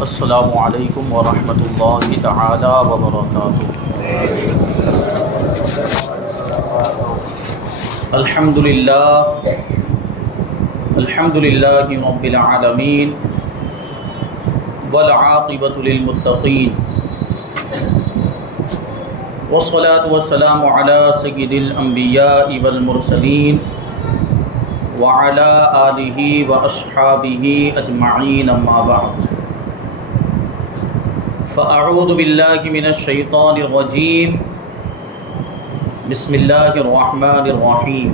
السلام علیکم ورحمۃ اللہ تعالی وبرکاتہ۔ الحمد للہ رب العالمین والعاقبۃ للمتقین والصلاة والسلام علی سید الانبیاء والمرسلین وعلی آلہ واصحابہ اجمعین، اما بعد فاعوذ باللہ من الشیطان الرجیم، بسم اللہ الرحمن الرحیم۔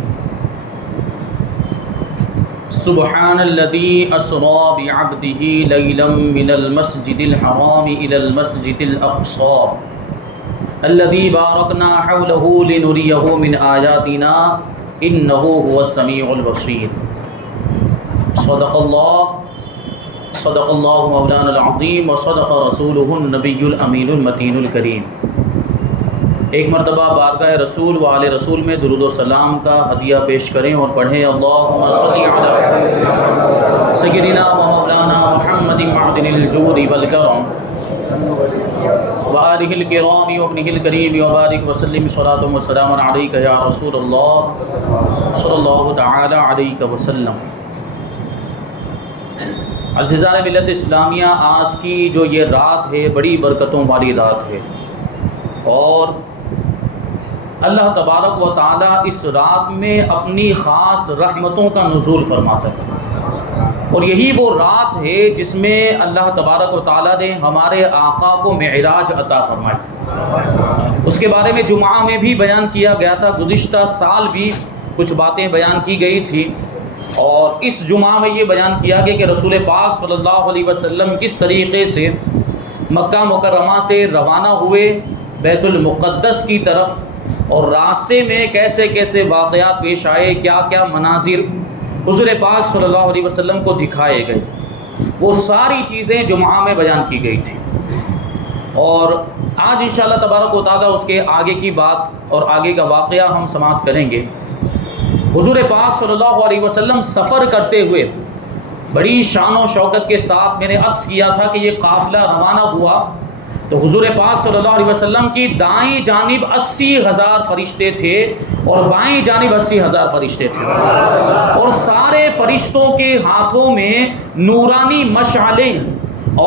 سبحان الذی اسری بعبدہ لیلا من المسجد الحرام الی المسجد الاقصی الذی بارکنا حولہ لنریہ من آیاتنا انہ هو السمیع البصیر۔ صدق اللہ مولانا العظیم وصدق رسولہ النبی الامین المتین الکریم۔ ایک مرتبہ بارگاہ رسول و آل رسول میں درود و سلام کا ہدیہ پیش کریں اور پڑھیں اللہم صلی علی سیدنا و مولانا محمد معدن الجود والکرم وآلہ الکرام وابنہ الکریم وبارک وسلم صلاۃ و سلام علیک یا رسول اللہ صلی اللہ تعالی علیہ وسلم۔ عزیزان ملت اسلامیہ، آج کی جو یہ رات ہے بڑی برکتوں والی رات ہے، اور اللہ تبارک و تعالی اس رات میں اپنی خاص رحمتوں کا نزول فرماتا ہے، اور یہی وہ رات ہے جس میں اللہ تبارک و تعالی نے ہمارے آقا کو معراج عطا فرمائی۔ اس کے بارے میں جمعہ میں بھی بیان کیا گیا تھا، گزشتہ سال بھی کچھ باتیں بیان کی گئی تھی، اور اس جمعہ میں یہ بیان کیا گیا کہ رسول پاک صلی اللہ علیہ وسلم کس طریقے سے مکہ مکرمہ سے روانہ ہوئے بیت المقدس کی طرف، اور راستے میں کیسے کیسے واقعات پیش آئے، کیا کیا مناظر حضور پاک صلی اللہ علیہ وسلم کو دکھائے گئے، وہ ساری چیزیں جمعہ میں بیان کی گئی تھی۔ اور آج انشاءاللہ تبارک و تعالیٰ اس کے آگے کی بات اور آگے کا واقعہ ہم سماعت کریں گے۔ حضور پاک صلی اللہ علیہ وسلم سفر کرتے ہوئے بڑی شان و شوکت کے ساتھ، میں نے عرض کیا تھا کہ یہ قافلہ روانہ ہوا تو حضور پاک صلی اللہ علیہ وسلم کی دائیں جانب 80,000 فرشتے تھے اور بائیں جانب 80,000 فرشتے تھے، اور سارے فرشتوں کے ہاتھوں میں نورانی مشعلیں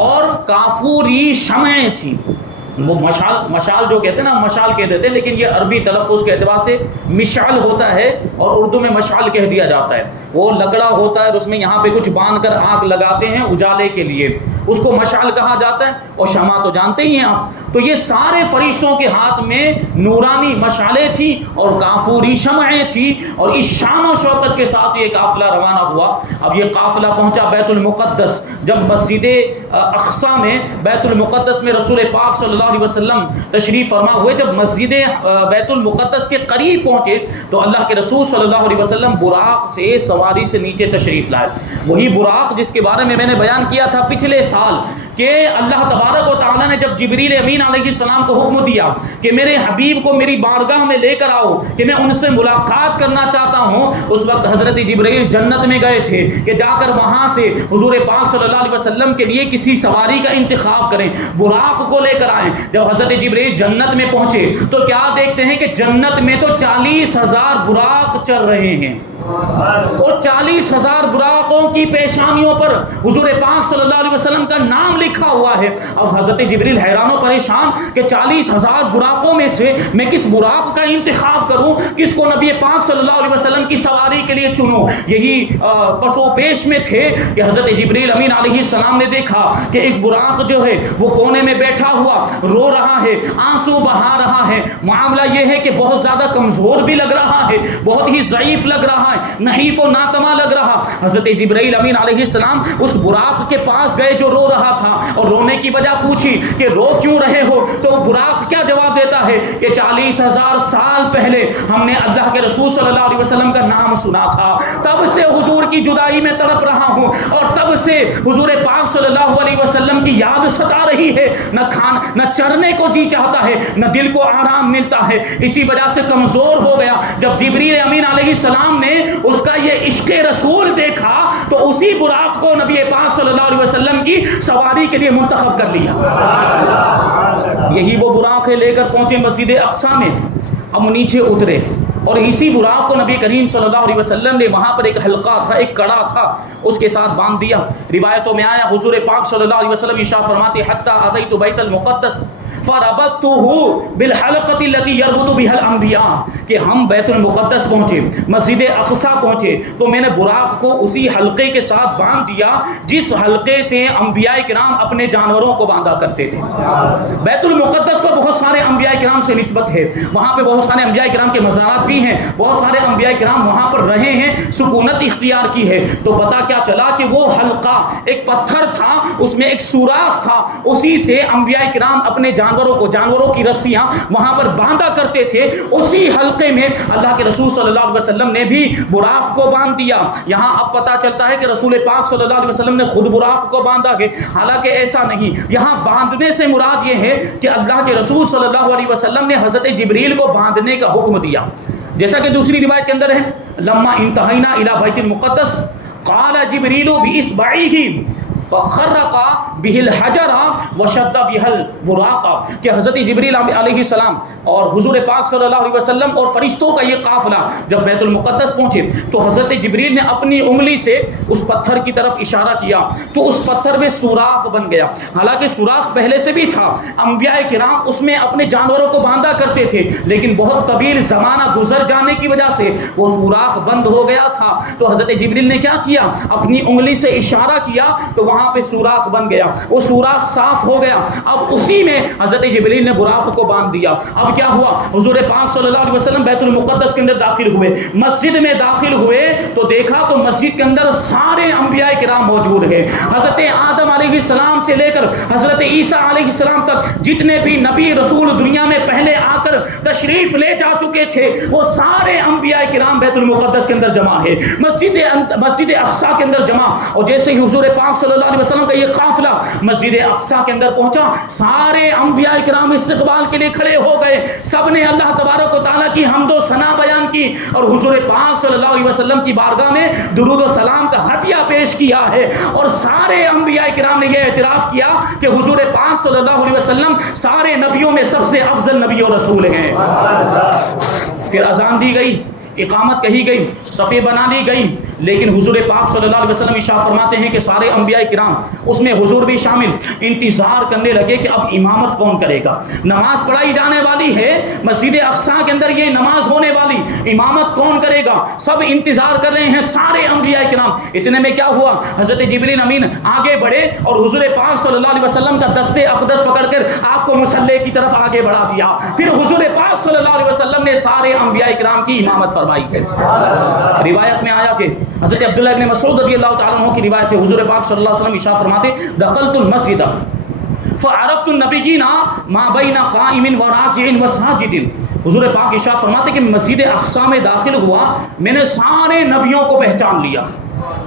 اور کافوری شمعیں تھیں۔ وہ مشال جو کہتے ہیں نا، مشال کہہ دیتے ہیں، لیکن یہ عربی تلفظ کے اعتبار سے مشعل ہوتا ہے، اور اردو میں مشعل کہہ دیا جاتا ہے۔ وہ لکڑا ہوتا ہے اور اس میں یہاں پہ کچھ باندھ کر آگ لگاتے ہیں اجالے کے لیے، اس کو مشعل کہا جاتا ہے، اور شمع تو جانتے ہی ہیں آپ۔ تو یہ سارے فرشتوں کے ہاتھ میں نورانی مشعلیں تھیں اور کافوری شمعیں تھیں، اور اس شان و شوکت کے ساتھ یہ قافلہ روانہ ہوا۔ اب یہ قافلہ پہنچا بیت المقدس۔ جب مسجد اقصی میں بیت المقدس میں رسول پاک صلی اللہ علیہ وسلم تشریف فرما ہوئے، جب مسجد بیت المقدس کے قریب پہنچے تو اللہ کے رسول صلی اللہ علیہ وسلم براق سے سواری سے نیچے تشریف لائے۔ وہی براق جس کے بارے میں نے بیان کیا تھا پچھلے سال کہ اللہ تبارک و تعالیٰ نے جب جبریل امین علیہ السلام کو حکم دیا کہ میرے حبیب کو میری بارگاہ میں لے کر آؤ کہ میں ان سے ملاقات کرنا چاہتا ہوں، اس وقت حضرت جبریل جنت میں گئے تھے کہ جا کر وہاں سے حضور پاک صلی اللہ علیہ وسلم کے لیے کسی سواری کا انتخاب کریں، براق کو لے کر آئیں۔ جب حضرت جبریل جنت میں پہنچے تو کیا دیکھتے ہیں کہ جنت میں تو 40,000 براق چل رہے ہیں، اور 40,000 براقوں کی پیشانیوں پر حضور پاک صلی اللہ علیہ وسلم کا نام لکھا ہوا ہے۔ اب حضرت جبریل حیران و پریشان کہ 40,000 براقوں میں سے میں کس براق کا انتخاب کروں، کس کو نبی پاک صلی اللہ علیہ وسلم کی سواری کے لیے چنوں۔ یہی پس و پیش میں تھے کہ حضرت جبریل امین علیہ السلام نے دیکھا کہ ایک براق جو ہے وہ کونے میں بیٹھا ہوا رو رہا ہے، آنسو بہا رہا ہے۔ معاملہ یہ ہے کہ بہت زیادہ کمزور بھی لگ رہا ہے، بہت ہی ضعیف لگ رہا ہے، نحیف و ناتما لگ رہا۔ حضرت جبرائیل امین علیہ السلام اس براق کے پاس گئے جو رو رہا تھا، اور رونے کی وجہ پوچھی کہ رو کیوں رہے ہو؟ تو براق کیا جواب دیتا ہے کہ 40,000 سال پہلے ہم نے اللہ کے رسول صلی اللہ علیہ وسلم کا نام سنا تھا، تب سے حضور کی جدائی میں تڑپ رہا ہوں، اور تب سے حضور پاک صلی اللہ علیہ وسلم کی یاد ستا رہی ہے، نہ چرنے کو جی چاہتا ہے، نہ دل کو آرام ملتا ہے، اسی وجہ سے کمزور ہو گیا۔ جب جبریل امین علیہ السلام نے اس کا یہ عشق رسول دیکھا تو اسی براق کو نبی پاک صلی اللہ علیہ وسلم کی سواری کے لیے منتخب کر لیا. یہی وہ براق ہے، لے کر پہنچے مسجد اقصی میں. اب نیچے اترے اور اسی براق کو نبی کریم صلی اللہ علیہ وسلم نے وہاں پر ایک حلقہ تھا، ایک کڑا تھا، اس کے ساتھ باندھ دیا. روایتوں میں آیا حضور پاک صلی اللہ علیہ وسلم ارشاد فرماتے حتی اتیت بیت المقدس فربطته بالحلقۃ التي يربط بها الانبیاء، کہ ہم بیت المقدس پہنچے، مسجد اقصی پہنچے تو میں نے براق کو اسی حلقے کے ساتھ باندھ دیا جس حلقے سے انبیاء کرام اپنے جانوروں کو باندھا کرتے تھے. بیت المقدس کو بہت سارے انبیاء کرام سے نسبت ہے، وہاں پہ بہت سارے انبیاء کرام کے مزارات بھی ہیں، بہت سارے انبیاء کرام وہاں پر رہے ہیں، سکونت اختیار کی ہے. تو پتہ کیا چلا کہ وہ حلقہ ایک پتھر تھا، اس میں ایک سوراخ تھا، اسی سے انبیاء کرام اپنے جانوروں کی رسیاں وہاں پر باندھا کرتے تھے. اسی حلقے میں اللہ کے رسول صلی اللہ علیہ وسلم نے بھی براق کو باندھ دیا. یہاں اب پتہ چلتا ہے کہ رسول پاک صلی اللہ علیہ وسلم نے خود براق کو باندھا ہے، حالانکہ ایسا نہیں. یہاں باندھنے سے مراد یہ ہے کہ اللہ کے رسول صلی اللہ علیہ وسلم نے حضرت جبریل کو باندھنے کا حکم دیا، جیسا کہ دوسری روایت کے اندر ہے لما انتہینا الی بیت المقدس قال جبریل باصبعہ فخرق به الحجر وشد به البراق، کہ حضرت جبریل علیہ السلام اور حضور پاک صلی اللہ علیہ وسلم اور فرشتوں کا یہ قافلہ جب بیت المقدس پہنچے تو حضرت جبریل نے اپنی انگلی سے اس پتھر کی طرف اشارہ کیا تو اس پتھر میں سوراخ بن گیا. حالانکہ سوراخ پہلے سے بھی تھا، انبیاء کرام اس میں اپنے جانوروں کو باندھا کرتے تھے، لیکن بہت طویل زمانہ گزر جانے کی وجہ سے وہ سوراخ بند ہو گیا تھا. تو حضرت جبریل نے کیا کیا، اپنی انگلی سے اشارہ کیا تو وہاں پہ سوراخ بن گیا، وہ سوراخ صاف ہو گیا. اب اسی میں حضرت جبریل نے براق کو باندھ دیا. اب کیا ہوا، حضور پاک صلی اللہ علیہ وسلم بیت المقدس کے اندر داخل ہوئے، مسجد میں داخل ہوئے تو دیکھا تو مسجد کے اندر سارے انبیاء کرام موجود ہیں. حضرت آدم علیہ السلام سے لے کر حضرت عیسیٰ علیہ السلام تک جتنے بھی نبی رسول دنیا میں پہلے آ کر تشریف لے جا چکے تھے وہ سارے انبیاء کرام بیت المقدس کے اندر جمع ہے، مسجد اقصی کے اندر جمع. اور جیسے ہی حضور پاک صلی اللہ علیہ وسلم کا یہ قافلہ مسجد اقصی کے اندر پہنچا، سارے انبیاء کرام استقبال کے لیے کھڑے ہو گئے. سب نے اللہ تبارک و تعالیٰ کی حمد و ثنا بیان کی اور حضور پاک صلی اللہ علیہ وسلم کی بارگاہ میں درود و سلام کا ہدیہ پیش کیا ہے. اور سارے انبیاء کرام نے یہ اعتراف کیا کہ حضور پاک صلی اللہ علیہ وسلم سارے نبیوں میں سب سے افضل نبی و رسول ہیں. پھر اذان دی گئی، اقامت کہی گئی، صفیں بنا لی گئی، لیکن حضور پاک صلی اللہ علیہ وسلم ارشاد فرماتے ہیں کہ سارے انبیاء کرام اس میں حضور بھی شامل انتظار کرنے لگے کہ اب امامت کون کرے گا. نماز پڑھائی جانے والی ہے، مسجد اقصی کے اندر یہ نماز ہونے والی، امامت کون کرے گا. سب انتظار کر رہے ہیں سارے انبیاء کرام. اتنے میں کیا ہوا، حضرت جبریل امین آگے بڑھے اور حضور پاک صلی اللہ علیہ وسلم کا دست اقدس پکڑ کر آپ کو مصلی کی طرف آگے بڑھا دیا. پھر حضور پاک صلی اللہ علیہ وسلم نے سارے انبیاء کرام کی امامت فرمائی ہے. روایت میں آیا کہ حضرت عبداللہ ابن مسعود رضی اللہ تعالیٰ عنہ کی روایت ہے، حضور پاک صلی اللہ علیہ وسلم ارشاد فرماتے دخلت المسجد فعرفت النبیین ما بین قائم و راکع و ساجد. حضور پاک ارشاد فرماتے کہ مسجد اقصی میں داخل ہوا، میں نے سارے نبیوں کو پہچان لیا.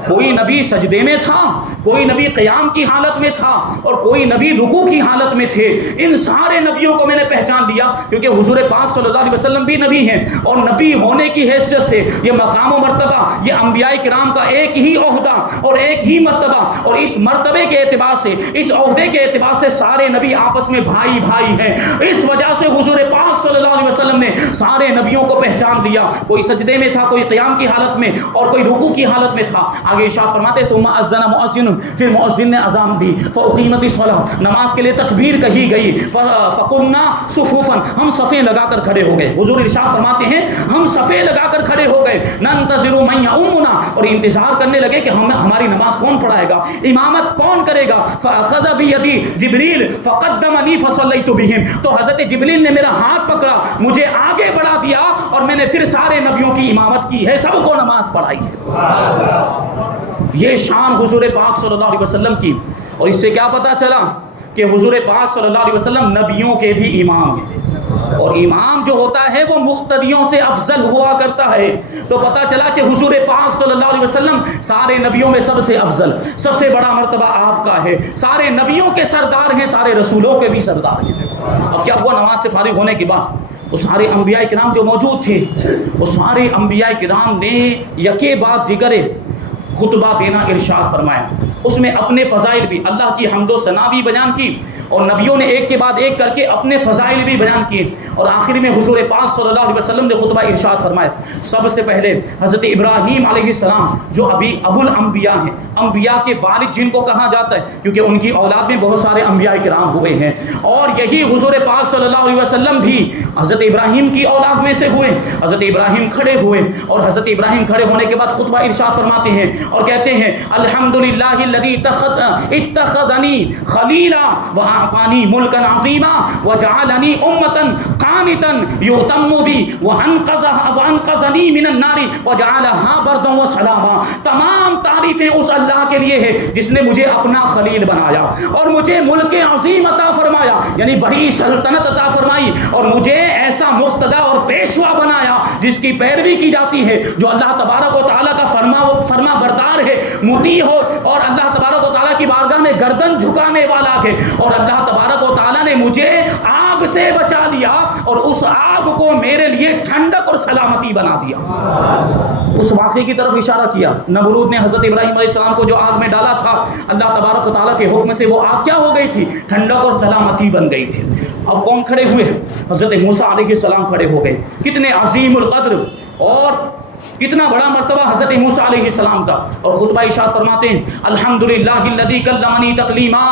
کوئی نبی سجدے میں تھا، کوئی نبی قیام کی حالت میں تھا اور کوئی نبی رکوع کی حالت میں تھے. ان سارے نبیوں کو میں نے پہچان لیا کیونکہ حضور پاک صلی اللہ علیہ وسلم بھی نبی ہیں اور نبی ہونے کی حیثیت سے یہ مقام و مرتبہ یہ انبیاء کرام کا ایک ہی عہدہ اور ایک ہی مرتبہ، اور اس مرتبے کے اعتبار سے اس عہدے کے اعتبار سے سارے نبی آپس میں بھائی بھائی ہیں. اس وجہ سے حضور پاک صلی اللہ علیہ وسلم نے سارے نبیوں کو پہچان لیا. کوئی سجدے میں تھا، کوئی قیام کی حالت میں اور کوئی رکوع کی حالت میں تھا. آگے ارشاد فرماتے ثم اذن مؤذن، پھر مؤذن نے اذان دی، فاقیمت الصلاۃ، نماز کے لیے تکبیر کہی گئی، فقمنا صفوفا، ہم صفیں لگا کر کھڑے ہو گئے. حضور ارشاد فرماتے ہیں ہم صفیں لگا کر کھڑے ہو گئے، ننتظر من یؤمنا، اور انتظار کرنے لگے کہ ہماری نماز کون پڑھائے گا، امامت کون کرے گا. فاخذ بیدی جبریل فقدمنی فصلیت بہم، تو حضرت جبریل نے میرا ہاتھ پکڑا، مجھے آگے بڑھا دیا اور میں نے پھر سارے نبیوں کی امامت کی ہے، سب کو نماز پڑھائی ہے. یہ شان حضور پاک صلی اللہ علیہ وسلم کی. اور اس سے کیا پتا چلا کہ حضور پاک صلی اللہ علیہ وسلم نبیوں کے بھی امام ہیں، اور امام جو ہوتا ہے وہ مقتدیوں سے افضل ہوا کرتا ہے. تو پتا چلا کہ حضور پاک صلی اللہ علیہ وسلم سارے نبیوں میں سب سے افضل، سب سے بڑا مرتبہ آپ کا ہے. سارے نبیوں کے سردار ہیں، سارے رسولوں کے بھی سردار ہیں. اب کیا ہوا، نماز سے فارغ ہونے کے بعد وہ سارے انبیاء کرام جو موجود تھے وہ سارے انبیاء کرام نے یکے بعد دیگر خطبہ دینا ارشاد فرمایا. اس میں اپنے فضائل بھی، اللہ کی حمد و ثنا بھی بیان کی، اور نبیوں نے ایک کے بعد ایک کر کے اپنے فضائل بھی بیان کیے، اور آخر میں حضور پاک صلی اللہ علیہ وسلم نے خطبہ ارشاد فرمایا. سب سے پہلے حضرت ابراہیم علیہ السلام جو ابھی ابو الانبیاء ہیں، انبیاء کے والد جن کو کہا جاتا ہے، کیونکہ ان کی اولاد میں بہت سارے انبیاء کرام ہوئے ہیں، اور یہی حضور پاک صلی اللہ علیہ وسلم بھی حضرت ابراہیم کی اولاد میں سے ہوئے. حضرت ابراہیم کھڑے ہوئے، اور حضرت ابراہیم کھڑے ہونے کے بعد خطبہ ارشاد فرماتے ہیں اور کہتے ہیں الحمدللہ الذی اتخذنی خلیلا واعطانی ملکا عظیما وجعلنی امتا قانتا یؤتم بی وانقذنی من النار وجعلها بردا وسلاما. تمام تعریفیں اس اللہ کے لیے ہے جس نے مجھے اپنا خلیل بنایا اور مجھے ملک عظیم عطا فرمایا، یعنی بڑی سلطنت عطا فرمائی، اور مجھے ایسا مقتدا اور پیشوا بنایا جس کی پیروی کی جاتی ہے، جو اللہ تبارک و تعالیٰ کا فرما بردار ہے، مطیع ہو، اور اللہ تبارک و تعالیٰ کی بارگاہ میں گردن جھکانے والا ہے. اور اللہ تبارک و تعالیٰ نے مجھے آگ سے بچا لیا اور اس آگ کو میرے لیے ٹھنڈک اور سلامتی بنا دیا. اس واقعے کی طرف اشارہ کیا. نمرود نے حضرت ابراہیم علیہ السلام کو جو آگ میں ڈالا تھا، اللہ تبارک و تعالیٰ کے حکم سے وہ آگ کیا ہو گئی تھی؟ ٹھنڈک اور سلامتی بن گئی تھی. اب کون کھڑے ہوئے؟ حضرت موسیٰ علیہ السلام کھڑے ہو گئے. کتنے عظیم القدر اور کتنا بڑا مرتبہ حضرت موسیٰ علیہ السلام کا. اور خطبہ ارشاد فرماتے ہیں الحمدللہ الذی کلمنی تکلیما،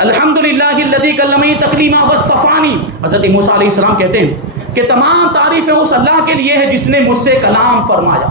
الحمدللہ الذی کلمنی تکلیما واصطفانی. حضرت موسیٰ علیہ السلام کہتے ہیں کہ تمام تعریفیں اس اللہ کے لیے ہے جس نے مجھ سے کلام فرمایا،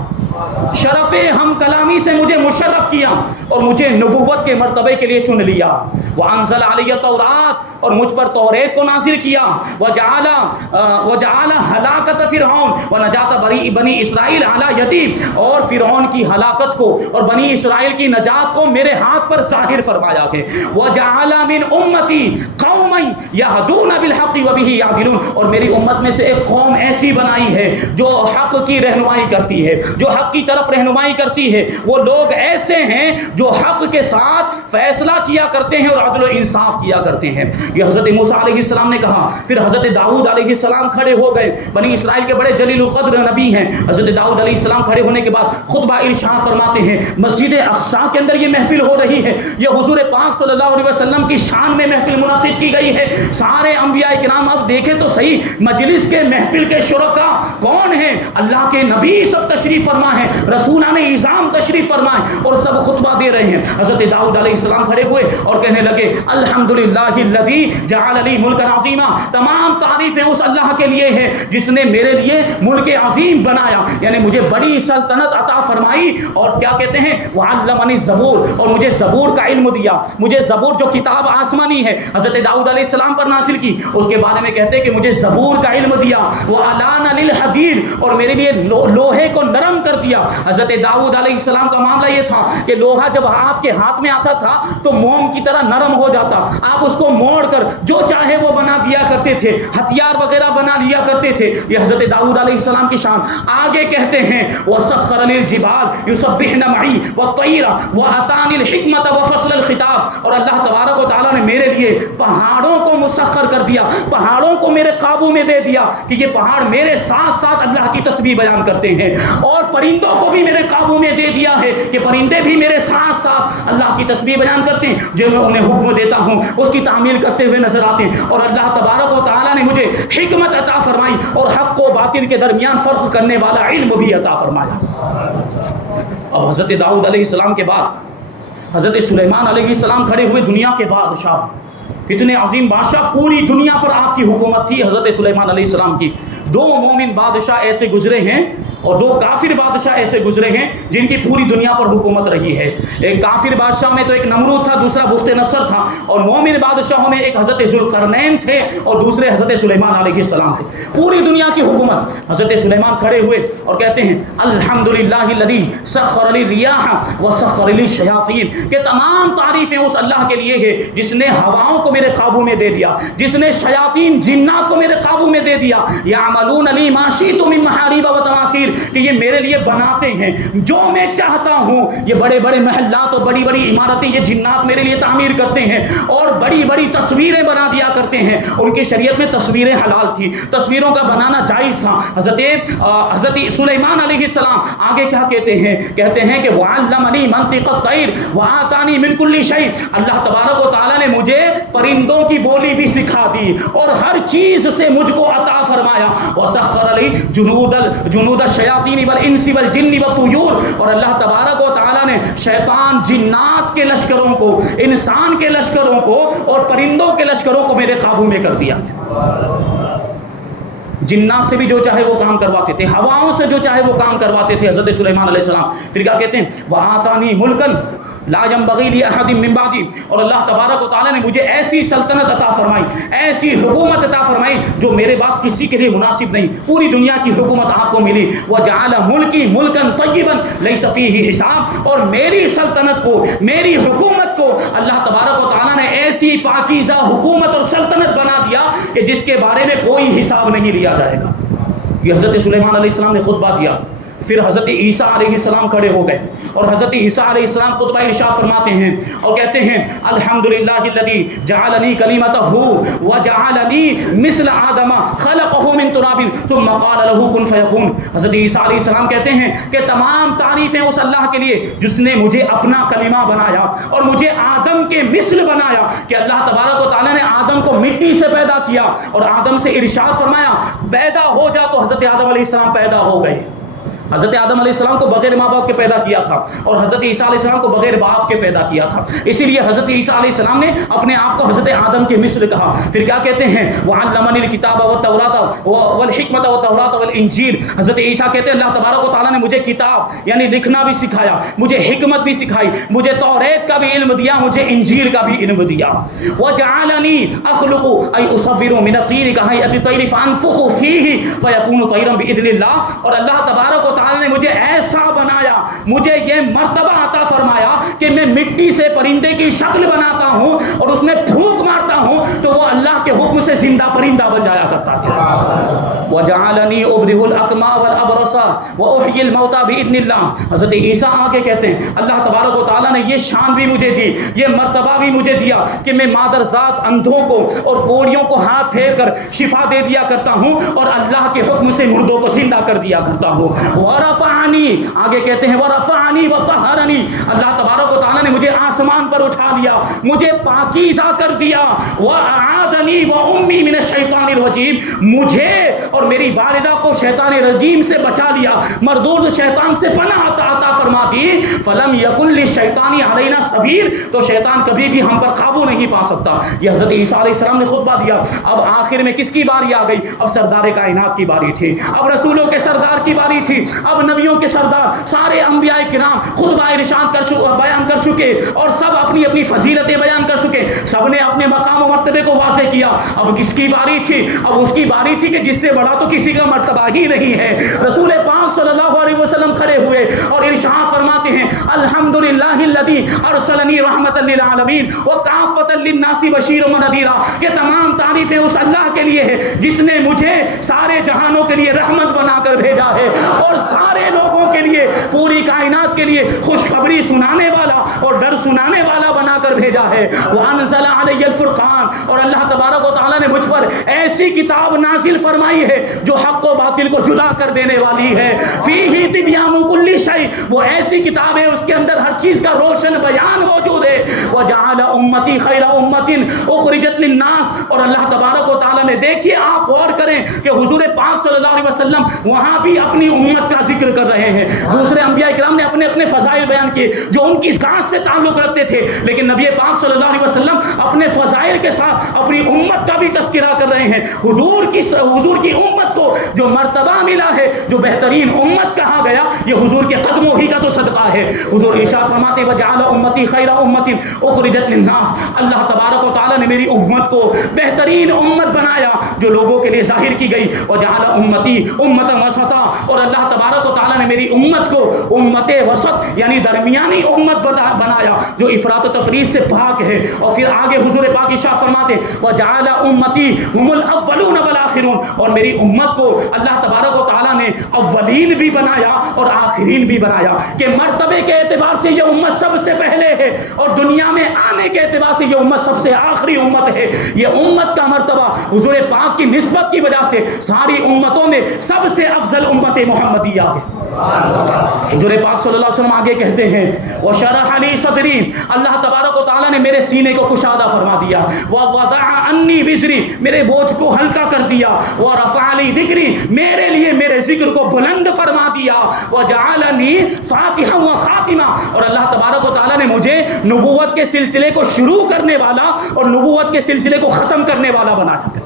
شرف ہم کلامی سے مجھے مشرف کیا اور مجھے نبوت کے مرتبے کے لیے چن لیا. وانزل علی التوراۃ، اور مجھ پر توریت کو نازل کیا. وجعل ہلاکت فرعون ونجات بنی اسرائیل علی یدی، اور فرعون کی ہلاکت کو اور بنی اسرائیل کی نجات کو میرے ہاتھ پر ظاہر فرمایا ہے. وجعل من امتی قوما یہدون بالحق وبہ یعدلون، اور میری امت میں سے ایک قوم ایسی بنائی ہے جو حق کی رہنمائی کرتی ہے، جو حق کی طرف رہنمائی کرتی ہے. وہ لوگ ایسے ہیں جو حق کے ساتھ فیصلہ کیا کرتے ہیں اور عدل و انصاف کیا کرتے ہیں. یہ حضرت موسیٰ علیہ السلام نے کہا. پھر حضرت داؤد علیہ السلام کھڑے ہو گئے، بنی اسرائیل کے بڑے جلیل القدر نبی ہیں. حضرت داؤد علیہ السلام کھڑے ہونے کے بعد خطبہ ارشاد فرماتے ہیں مسجد اقصی کے اندر یہ محفل ہو رہی ہے، یہ حضور پاک صلی اللہ علیہ وسلم کی شان میں محفل منعقد کی گئی ہے. سارے انبیاء کرام اب دیکھیں تو صحیح مجلس کے محفل کے شرکا کون ہیں؟ اللہ کے نبی سب تشریف فرما ہے، رسولان اعظام تشریف فرمائے، اور سب خطبہ دے رہے ہیں. حضرت داؤد علیہ السلام کھڑے ہوئے اور کہنے لگے الحمدللہ الذی جعل لی ملکا عظیما. تمام تعریفیں اس اللہ کے لیے ہے جس نے میرے لیے ملک عظیم بنایا، یعنی مجھے بڑی سلطنت عطا فرمائی. اور کیا کہتے ہیں وعلمنی الزبور، اور مجھے زبور کا علم دیا. مجھے زبور جو کتاب آسمانی ہے حضرت داؤد علیہ السلام پر نازل کی، اس کے بارے میں کہتے ہیں کہ مجھے زبور کا علم دیا. وعلان للحدید، اور میرے لیے لوہے کو نرم کر دیا. حضرت داؤد علیہ السلام کا معاملہ یہ تھا کہ لوہا جب آپ کے ہاتھ میں آتا تھا تو موم کی طرح نرم ہو جاتا، آپ اس کو موڑ کر جو چاہے وہ بنا دیا کرتے تھے، ہتھیار وغیرہ بنا لیا کرتے تھے. یہ حضرت داؤد علیہ السلام کی شان. آگے کہتے ہیں وَسَخَّرَ لِلْجِبَالَ يُسَبِّحْنَ مَعِي وَالطَّيْرَ وَأَتَانِي الْحِكْمَةَ وَفَصْلَ الْخِطَابَ. اور اللہ تبارک و تعالیٰ نے میرے لیے پہاڑوں کو مسخر کر دیا، پہاڑوں کو میرے قابو میں دے دیا کہ یہ پہاڑ میرے ساتھ ساتھ اللہ کی تسبیح بیان کرتے ہیں. اور پرندوں کو بھی میرے قابو میں دے دیا ہے کہ پرندے بھی میرے ساتھ ساتھ اللہ کی تسبیح بیان کرتے ہیں. جو میں انہیں حکم دیتا ہوں اس کی تعمیل کرتے ہوئے نظر آتے ہیں. اور اللہ تبارک و تعالیٰ نے مجھے حکمت عطا فرمائی اور حق و باطل کے درمیان فرق کرنے والا علم بھی عطا فرمایا. اب حضرت داؤد علیہ السلام کے بعد حضرت سلیمان علیہ السلام کھڑے ہوئے. دنیا کے بادشاہ، کتنے عظیم بادشاہ، پوری دنیا پر آپ کی حکومت تھی حضرت سلیمان علیہ السلام کی. دو مومن بادشاہ ایسے گزرے ہیں اور دو کافر بادشاہ ایسے گزرے ہیں جن کی پوری دنیا پر حکومت رہی ہے. ایک کافر بادشاہ میں تو ایک نمرود تھا، دوسرا بخت نصر تھا، اور مومن بادشاہوں میں ایک حضرت ذوالقرنین تھے اور دوسرے حضرت سلیمان علیہ السلام تھے. پوری دنیا کی حکومت. حضرت سلیمان کھڑے ہوئے اور کہتے ہیں الحمدللہ الذی سخر لی الریاح وسخر لی الشیاطین، کہ تمام تعریفیں اس اللہ کے لیے ہے جس نے ہواؤں کو میرے قابو میں دے دیا، جس نے شیاطین جنات کو میرے قابو میں دے دیا. یعملون لی ما شئت من محاریب و تماثیل، کہ یہ میرے لیے بناتے ہیں جو میں چاہتا ہوں. یہ بڑے بڑے محلات اور بڑی بڑی عمارتیں یہ جنات میرے لیے تعمیر کرتے ہیں اور بڑی بڑی تصویریں بنا دیا کرتے ہیں. ان کی شریعت میں تصویریں حلال تھی, تصویروں کا بنانا جائز تھا. حضرت سلیمان علیہ السلام آگے کیا کہتے ہیں کہ وَعَلَّمَنِي مَنطِقَ الطَّيْرِ وَآتَانِي مِن كُلِّ شَيْءٍ. اللہ تبارک و تعالیٰ نے مجھے پرندوں کی بولی بھی سکھا دی اور ہر چیز سے مجھ کو عطا فرمایا. وَسَخَّرَ لِي جُنُودَ الشَّيَاطِينِ وَالْإِنسِ وَالْجِنِّ وَالطُّيُورِ. اور اللہ تبارک و تعالیٰ نے شیطان جنات کے لشکروں کو, انسان کے لشکروں کو اور پرندوں کے لشکروں کو میرے قابو میں کر دیا. جنات سے بھی جو چاہے وہ کام کرواتے تھے, ہواؤں سے جو چاہے وہ کام کرواتے تھے حضرت سلیمان علیہ السلام. پھر کیا کہتے ہیں وَآتَانِي مُلْكًا لا ينبغي لأحد من بعدي. اور اللہ تبارک و تعالیٰ نے مجھے ایسی سلطنت عطا فرمائی, ایسی حکومت عطا فرمائی جو میرے بعد کسی کے لیے مناسب نہیں. پوری دنیا کی حکومت آپ کو ملی. وَجَعَلَ مُلْكِي مُلْكًا طَيِّبًا لَيْسَ فِيهِ حساب. اور میری سلطنت کو, میری حکومت کو اللہ تبارک و تعالیٰ نے ایسی پاکیزہ حکومت اور سلطنت بنا دیا کہ جس کے بارے میں کوئی حساب نہیں لیا جائے گا. یہ حضرت سلیمان علیہ السلام نے خطبہ دیا. پھر حضرت عیسیٰ علیہ السلام کھڑے ہو گئے اور حضرت عیسیٰ علیہ السلام خطبہ ارشاد فرماتے ہیں اور کہتے ہیں الحمدللہ الذی جعلنی کلمتہ وجعلنی مثل آدم خلقہ من تراب ثم قال له کن فیکون. حضرت عیسیٰ علیہ السلام کہتے ہیں کہ تمام تعریفیں اس اللہ کے لیے جس نے مجھے اپنا کلمہ بنایا اور مجھے آدم کے مثل بنایا. کہ اللہ تبارک و تعالیٰ نے آدم کو مٹی سے پیدا کیا اور آدم سے ارشاد فرمایا پیدا ہو جا, تو حضرت آدم علیہ السلام پیدا ہو گئے. حضرت آدم علیہ السلام کو بغیر ماں باپ کے پیدا کیا تھا اور حضرت عیسیٰ علیہ السلام کو بغیر باپ کے پیدا کیا تھا. اسی لیے حضرت عیسیٰ علیہ السلام نے اپنے آپ کو حضرت آدم کے مثل کہا. پھر کیا کہتے ہیں وَعَلَّمَنِي الْكِتَابَ وَالتَّوْرَاةَ وَالْحِكْمَةَ وَالتَّوْرَاةَ وَالْإِنْجِيلَ. حضرت عیسیٰ کہتے ہیں اللہ تبارک و تعالیٰ نے مجھے کتاب یعنی لکھنا بھی سکھایا, مجھے حکمت بھی سکھائی, مجھے توریت کا بھی علم دیا, مجھے انجیل کا بھی علم دیا. وَجَعَلَنِي أَخْلُقُ أَيْ أُصَوِّرُ مِنَ الطِّيرِ كَهَيْئَةِ الطَّيْرِ فَأَنفُخُ فِيهِ فَيَكُونُ طَيْرًا بِإِذْنِ اللَّهِ. اور اللہ تبارک و تعالیٰ نے مجھے ایسا بنایا, مجھے یہ مرتبہ عطا فرمایا کہ میں مٹی سے پرندے کی شکل بناتا ہوں اور اس میں پھونک مارتا ہوں تو وہ اللہ کے حکم سے زندہ پرندہ بن جایا کرتا ہے. وَجَعَلَنِي أُبْرِئُ الْأَكْمَهَ وَالْأَبْرَصَ وَأُحْيِي الْمَوْتَى بِإِذْنِ اللَّهِ. حضرت عیسیٰ آگے کہتے ہیں اللہ تبارک و تعالیٰ نے یہ شان بھی مجھے دی, یہ مرتبہ بھی مجھے دیا کہ میں مادرزاد اندھوں کو اور کوڑیوں کو ہاتھ پھیر کر شفا دے دیا کرتا ہوں اور اللہ کے حکم سے مردوں کو زندہ کر دیا کرتا ہوں. وَرَفَعَنِي, آگے کہتے ہیں وَرَفَعَنِي وَطَهَّرَنِي. اللہ تبارک و تعالیٰ نے مجھے آسمان پر اٹھا لیا, مجھے پاکیزہ کر دیا. وَأَعَاذَنِي وَأُمِّي مِنَ الشَّيْطَانِ الرَّجِيمِ. مجھے اور میری والدہ کو شیطان رجیم سے بچا لیا, مردود شیطان سے پناہ عطا فرما دی. فَلَمْ يَكُنْ لِلشَّيْطَانِ عَلَيْنَا سَبِيلٌ. تو شیطان کبھی بھی ہم پر قابو نہیں پا سکتا. یہ حضرت عیسیٰ علیہ السلام نے خطبہ دیا. اب آخر میں کس کی باری آ گئی؟ اب سردار کائنات کی باری تھی, اب رسولوں کے سردار کی باری تھی, اب نبیوں کے سردار سارے انبیاء کرام خطبہ ارشاد بیان کر چکے اور سب اپنی اپنی فضیلتیں بیان کر چکے, سب نے اپنے مقام و مرتبے کو واضح کیا. اب کس کی باری تھی؟ اب اس کی باری تھی کہ جس سے بڑا تو کسی کا مرتبہ ہی نہیں ہے. رسول پاک صلی اللہ علیہ وسلم کھڑے ہوئے اور ارشاد فرماتے ہیں الحمدللہ الذی ارسلنی رحمۃ للعالمین وکافۃ للناس بشیرا ونذیرا. کہ تمام تعریفیں اس اللہ کے لیے ہے جس نے مجھے سارے جہانوں کے لیے رحمت بنا کر بھیجا ہے اور سارے لوگوں کے لیے, پوری کائنات کے لیے خوشخبری سنانے والا اور ڈر سنانے والا بنا کر بھیجا ہے. وانزل علی الفرقان. اور اللہ تبارک و تعالیٰ نے مجھ پر ایسی کتاب نازل فرمائی ہے جو حق و باطل کو جدا کر دینے والی ہے. فیہ تبیان کل شیء. وہ ایسی کتاب ہے اس کے اندر ہر چیز کا روشن بیان موجود ہے. وجعل امتی خیر امت اخرجت للناس. اور اللہ تبارک و تعالیٰ نے, دیکھیے آپ غور کریں کہ حضور پاک صلی اللہ علیہ وسلم وہاں بھی اپنی امت کا ذکر کر رہے ہیں. دوسرے انبیاء کرام نے اپنے اپنے فضائل بیان کیے جو ان کی ذات سے تعلق رکھتے تھے, لیکن نبی پاک صلی اللہ علیہ وسلم اپنے فضائل کے ساتھ اپنی امت کا بھی تذکرہ کر رہے ہیں. حضور کی امت کو جو مرتبہ ملا ہے, جو بہترین امت کہا گیا, یہ حضور کے قدموں ہی کا تو صدقہ ہے. حضور ارشاد فرماتے وجعل امتی خیر امت اخرجت للناس. اللہ تبارک و تعالیٰ نے میری امت کو بہترین امت بنایا جو لوگوں کے لیے ظاہر کی گئی. وجعل امتی امتا وسطا. اور اللہ تبارک و تعالیٰ نے میری امت کو امت وسط یعنی درمیانی امت بنایا جو افراط و تفریط سے پاک ہے. اور پھر آگے حضور پاک ارشاد فرماتے وجعل امتی هم الاولون والآخرون. اور میری امت کو اللہ تبارک و تعالیٰ نے اولین اولین بھی بنایا اور آخرین بھی بنایا کہ مرتبے کے اعتبار سے یہ امت سب سے پہلے ہے اور دنیا میں آنے کے اعتبار سے یہ امت سب سے آخری امت ہے. یہ امت کا مرتبہ حضور پاک کی نسبت کی وجہ سے ساری امتوں میں سب سے افضل امت محمدیہ ہے. حضور پاک صلی اللہ علیہ وسلم آگے کہتے ہیں وَشَرَحَ لِي صَدْرِي, اللہ تبارک و تعالیٰ نے میرے سینے کو کشادہ فرما دیا. وَوَضَعَ عَنِّي وِزْرِي, میرے بوجھ کو ہلکا کر دیا. وَرَفَعَ لِي ذِكْرِي, میرے لیے میرے ذکر کو بلند فرما دیا. وَجَعَلَنِي فَاتِحًا وَخَاتِمًا, اور اللہ تبارک و تعالیٰ نے مجھے نبوت کے سلسلے کو شروع کرنے والا اور نبوت کے سلسلے کو ختم کرنے والا بنایا.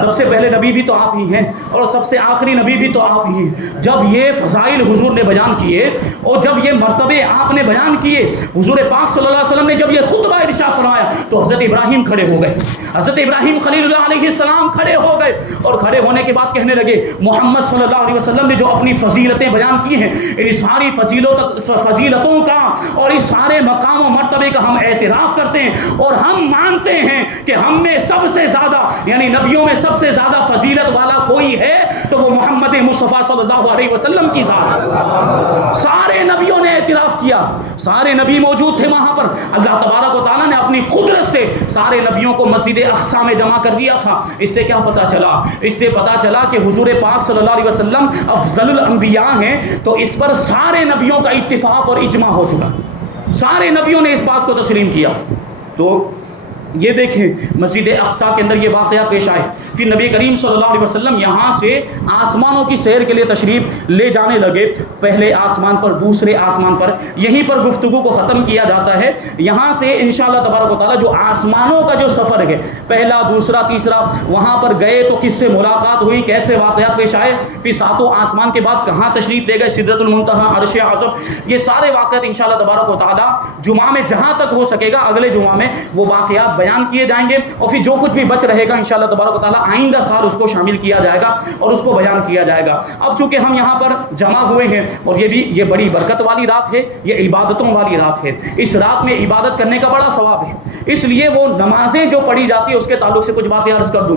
سب سے پہلے نبی بھی تو آپ ہی ہیں اور سب سے آخری نبی بھی تو آپ ہی ہیں. جب یہ فضائل حضور نے بیان کیے اور جب یہ مرتبے آپ نے بیان کیے, حضور پاک صلی اللہ علیہ وسلم نے جب یہ خطبہ ارشاد فرمایا تو حضرت ابراہیم کھڑے ہو گئے. حضرت ابراہیم خلیل اللہ علیہ السلام کھڑے ہو گئے اور کھڑے ہونے کے بعد کہنے لگے محمد صلی اللہ علیہ وسلم نے جو اپنی فضیلتیں بیان کی ہیں, ان ساری فضیلتوں کا اور اس سارے مقام و مرتبے کا ہم اعتراف کرتے ہیں اور ہم مانتے ہیں کہ ہم میں سب سے زیادہ یعنی نبیوں میں سب سے زیادہ فضیلت والا کوئی ہے تو وہ محمد مصطفیٰ صلی اللہ علیہ وسلم کی ذات ہے. سارے نبیوں نے اعتراف کیا, سارے نبی موجود تھے وہاں پر. اللہ تبارک و تعالیٰ نے اپنی قدرت سے سارے نبیوں کو مسجد اقصی میں جمع کر دیا تھا. اس سے کیا پتا چلا؟ اس سے پتا چلا کہ حضور پاک صلی اللہ علیہ وسلم افضل الانبیاء ہیں, تو اس پر سارے نبیوں کا اتفاق اور اجماع ہو چکا. سارے نبیوں نے اس بات کو تسلیم کیا. تو یہ دیکھیں مسجد اقصی کے اندر یہ واقعات پیش آئے. پھر نبی کریم صلی اللہ علیہ وسلم یہاں سے آسمانوں کی سیر کے لیے تشریف لے جانے لگے. پہلے آسمان پر, دوسرے آسمان پر, یہیں پر گفتگو کو ختم کیا جاتا ہے. یہاں سے انشاءاللہ تبارک و تعالیٰ جو آسمانوں کا جو سفر ہے, پہلا, دوسرا, تیسرا, وہاں پر گئے تو کس سے ملاقات ہوئی, کیسے واقعات پیش آئے, پھر ساتوں آسمان کے بعد کہاں تشریف لے گئے, سدرۃ المنتہا, عرش اعظم, یہ سارے واقعات انشاءاللہ تبارک و تعالیٰ جمعہ میں جہاں تک ہو سکے گا اگلے جمعہ میں وہ واقعات بیان کیے جائیں گے. اور پھر جو کچھ بھی بچ رہے گا انشاءاللہ تبارک و تعالیٰ آئندہ سال اس کو شامل کیا جائے گا اور اس کو بیان کیا جائے گا. اب چونکہ ہم یہاں پر جمع ہوئے ہیں اور یہ بڑی برکت والی رات ہے, یہ عبادتوں والی رات ہے. اس رات میں عبادت کرنے کا بڑا ثواب ہے. اس لیے وہ نمازیں جو پڑھی جاتی ہے اس کے تعلق سے کچھ باتیں عرض کر دوں.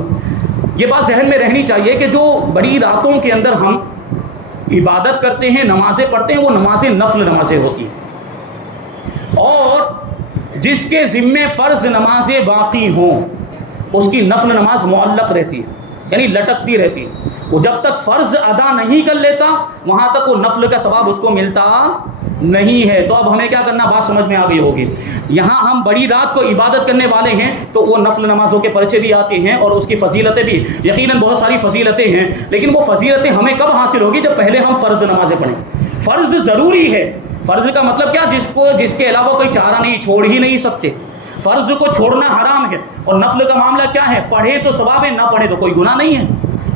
یہ بات ذہن میں رہنی چاہیے کہ جو بڑی راتوں کے اندر ہم عبادت کرتے ہیں, نمازیں پڑھتے ہیں, وہ نمازیں نفل نمازیں ہوتی ہیں. اور جس کے ذمے فرض نمازیں باقی ہوں اس کی نفل نماز معلق رہتی ہے, یعنی لٹکتی رہتی ہے. وہ جب تک فرض ادا نہیں کر لیتا وہاں تک وہ نفل کا ثواب اس کو ملتا نہیں ہے. تو اب ہمیں کیا کرنا, بات سمجھ میں آ گئی ہوگی. یہاں ہم بڑی رات کو عبادت کرنے والے ہیں تو وہ نفل نمازوں کے پرچے بھی آتے ہیں اور اس کی فضیلتیں بھی, یقیناً بہت ساری فضیلتیں ہیں, لیکن وہ فضیلتیں ہمیں کب حاصل ہوگی جب پہلے ہم فرض نمازیں پڑھیں. فرض ضروری ہے. فرض کا مطلب کیا, جس کے علاوہ کوئی چارہ نہیں, چھوڑ ہی نہیں سکتے. فرض کو چھوڑنا حرام ہے. اور نفل کا معاملہ کیا ہے, پڑھے تو ثواب ہے, نہ پڑھے تو کوئی گناہ نہیں ہے.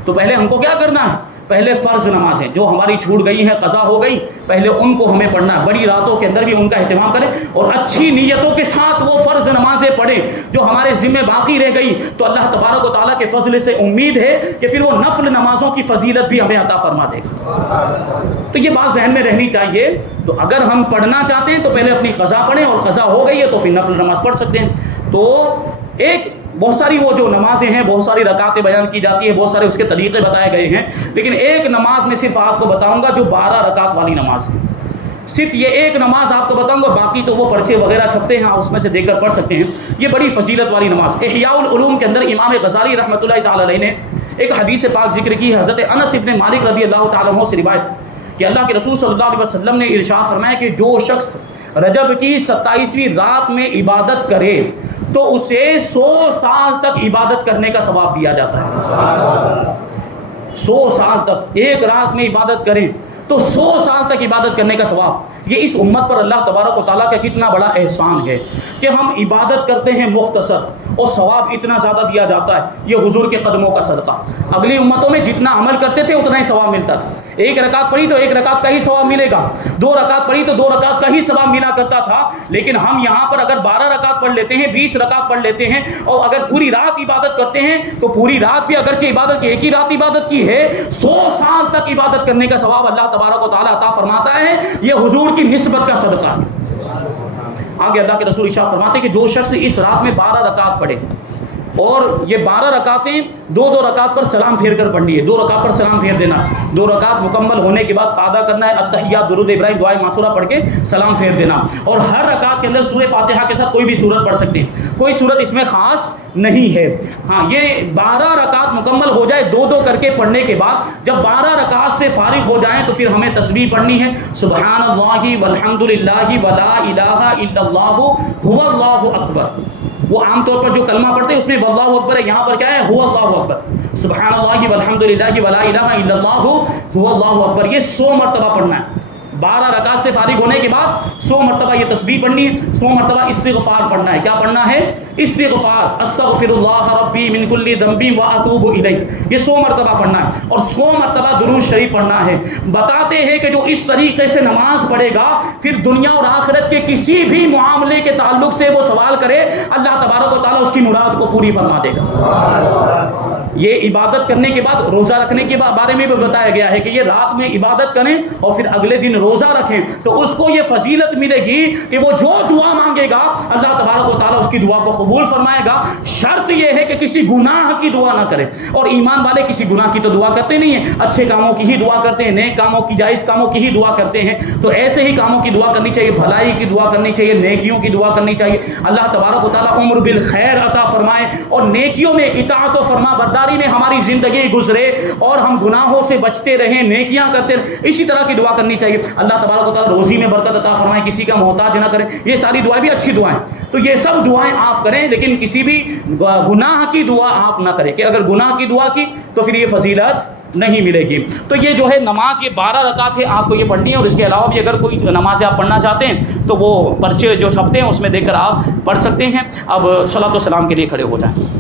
تو پہلے ہم کو کیا کرنا ہے, پہلے فرض نمازیں جو ہماری چھوٹ گئی ہیں, قضا ہو گئی, پہلے ان کو ہمیں پڑھنا ہے. بڑی راتوں کے اندر بھی ان کا اہتمام کریں اور اچھی نیتوں کے ساتھ وہ فرض نمازیں پڑھیں جو ہمارے ذمہ باقی رہ گئی. تو اللہ تبارک و تعالیٰ کے فضل سے امید ہے کہ پھر وہ نفل نمازوں کی فضیلت بھی ہمیں عطا فرما دے گا. تو یہ بات ذہن میں رہنی چاہیے. تو اگر ہم پڑھنا چاہتے ہیں تو پہلے اپنی قضا پڑھیں, اور قضا ہو گئی ہے تو پھر نفل نماز پڑھ سکتے ہیں. تو بہت ساری وہ جو نمازیں ہیں, بہت ساری رکعتیں بیان کی جاتی ہیں, بہت سارے اس کے طریقے بتائے گئے ہیں, لیکن ایک نماز میں صرف آپ کو بتاؤں گا جو 12 رکعت والی نماز ہے. صرف یہ ایک نماز آپ کو بتاؤں گا, باقی تو وہ پرچے وغیرہ چھپتے ہیں, اس میں سے دیکھ کر پڑھ سکتے ہیں. یہ بڑی فضیلت والی نماز. احیاء العلوم کے اندر امام غزالی رحمۃ اللہ تعالی علیہ نے ایک حدیث پاک ذکر کی, حضرت انس ابن مالک رضی اللہ تعالیٰ عنہ سے روایت کہ اللہ کے رسول صلی اللہ علیہ وسلم نے ارشاد فرمایا کہ جو شخص رجب کی 27ویں رات میں عبادت کرے تو اسے 100 سال تک عبادت کرنے کا ثواب دیا جاتا ہے. 100 سال تک ایک رات میں عبادت کریں تو 100 سال تک عبادت کرنے کا ثواب. یہ اس امت پر اللہ تبارک و تعالیٰ کا کتنا بڑا احسان ہے کہ ہم عبادت کرتے ہیں مختصر اور ثواب اتنا زیادہ دیا جاتا ہے. یہ حضور کے قدموں کا صدقہ. اگلی امتوں میں جتنا عمل کرتے تھے اتنا ہی ثواب ملتا تھا. ایک رکعت پڑھی تو ایک رکعت کا ہی ثواب ملے گا, 2 رکعت پڑھی تو 2 رکعت کا ہی ثواب ملا کرتا تھا. لیکن ہم یہاں پر اگر 12 رکعت پڑھ لیتے ہیں, 20 رکعت پڑھ لیتے ہیں, اور اگر پوری رات عبادت کرتے ہیں تو پوری رات بھی اگرچہ عبادت کی, ایک ہی رات عبادت کی ہے, 100 سال تک عبادت کرنے کا ثواب اللہ تبارک و تعالیٰ عطا فرماتا ہے. یہ حضور کی نسبت کا صدقہ ہے. آگے اللہ کے رسول ارشاد فرماتے ہیں کہ جو شخص اس رات میں 12 رکعت پڑھے اور یہ 12 رکعتیں دو رکعت پر سلام پھیر کر پڑھنی ہے، 2 رکعت پر سلام پھیر دینا، 2 رکعت مکمل ہونے کے بعد قاعدہ کرنا ہے، التحیات درود ابراہیم دعائے معصورہ پڑھ کے سلام پھیر دینا، اور ہر رکعت کے اندر سورہ فاتحہ کے ساتھ کوئی بھی سورت پڑھ سکتے ہیں، کوئی سورت اس میں خاص نہیں ہے۔ ہاں یہ 12 رکعت مکمل ہو جائے 2 کر کے پڑھنے کے بعد جب 12 رکعت سے فارغ ہو جائیں تو پھر ہمیں تسبیح پڑھنی ہے، سبحان اللہ والحمد للہ ولا الہ الا اللہ هو اللہ اکبر۔ وہ عام طور پر جو کلمہ پڑھتے ہیں اس میں واللہ اکبر ہے، یہاں پر کیا ہے؟ هو اللہ اکبر، سبحان اللہ والحمد للہ ولا الہ الا اللہ هو اللہ اکبر، یہ 100 مرتبہ پڑھنا ہے۔ 12 رکعت سے فارغ ہونے کے بعد 100 مرتبہ یہ تسبیح پڑھنی ہے، 100 مرتبہ استغفار پڑھنا ہے۔ کیا پڑھنا ہے؟ استغفار، استغفر اللہ ربی من کل ذنب واتوب الیہ، یہ 100 مرتبہ پڑھنا ہے، اور 100 مرتبہ درود شریف پڑھنا ہے۔ بتاتے ہیں کہ جو اس طریقے سے نماز پڑھے گا پھر دنیا اور آخرت کے کسی بھی معاملے کے تعلق سے وہ سوال کرے اللہ تبارک و تعالیٰ اس کی مراد کو پوری فرما دے گا۔ یہ عبادت کرنے کے بعد روزہ رکھنے کے بارے میں بھی بتایا گیا ہے کہ یہ رات میں عبادت کریں اور پھر اگلے دن روزہ رکھیں تو اس کو یہ فضیلت ملے گی کہ وہ جو دعا مانگے گا اللہ تبارک و تعالیٰ اس کی دعا کو قبول فرمائے گا۔ شرط یہ ہے کہ کسی گناہ کی دعا نہ کرے، اور ایمان والے کسی گناہ کی تو دعا کرتے نہیں ہیں، اچھے کاموں کی ہی دعا کرتے ہیں، نیک کاموں کی، جائز کاموں کی ہی دعا کرتے ہیں۔ تو ایسے ہی کاموں کی دعا کرنی چاہیے، بھلائی کی دعا کرنی چاہیے، نیکیوں کی دعا کرنی چاہیے۔ اللہ تبارک و تعالیٰ عمر بالخیر عطا فرمائے اور نیکیوں میں اطاعت و فرما برداری میں ہماری زندگی گزرے اور ہم گناہوں سے بچتے رہیں، نیکیاں کرتے رہیں، اسی طرح کی دعا کرنی چاہیے۔ اللہ تبارک و تعالیٰ روزی میں برکت عطا فرمائے، کسی کا محتاج نہ کریں، یہ ساری دعائیں بھی اچھی دعائیں۔ تو یہ سب دعائیں آپ کریں، لیکن کسی بھی گناہ کی دعا آپ نہ کریں کہ اگر گناہ کی دعا کی تو پھر یہ فضیلت نہیں ملے گی۔ تو یہ جو ہے نماز یہ 12 رکعت ہے، آپ کو یہ پڑھنی ہے، اور اس کے علاوہ بھی اگر کوئی نماز آپ پڑھنا چاہتے ہیں تو وہ پرچے جو چھپتے ہیں اس میں دیکھ کر آپ پڑھ سکتے ہیں۔ اب صلاۃ و سلام کے لیے کھڑے ہو جائیں۔